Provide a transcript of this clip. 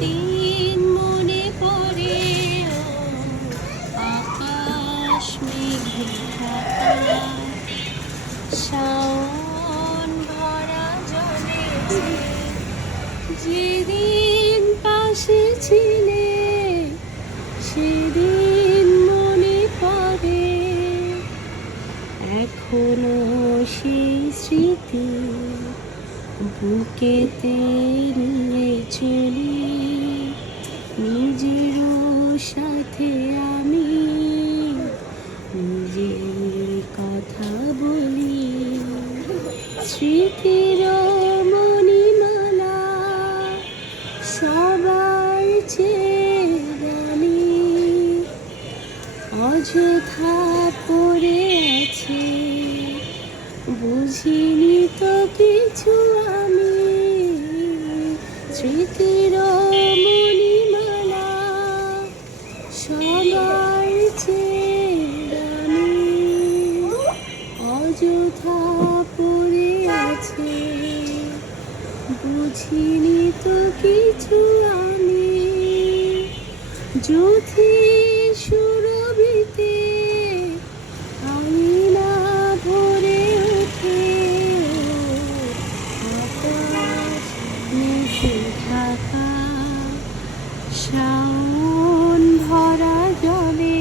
দিন মনে পড়ে, ও আকাশ মেঘে ঢাকা, শাওন ভরা জলে যেদিন পাশে ছিলে সেদিন মনে পড়ে। এখনো সেই স্মৃতি বুকেতে নিয়ে চলি, নিজেরও সাথে আমি নিজের কথা বলি। স্মৃতির মণিমালা সবার চেয়ে দামি, অযথা পড়ে আছে, বুঝিনি তো কিছু আমি। স্মৃতির মণিমালা সবার চেয়ে দামি, অযথা পড়ে আছে, বুঝিনি তো কিছু আমি। যুথি সুরভিতে আঙিনা ভরে ওঠে, আকাশ মেঘে ঢাকা, শাওন ভরা জলে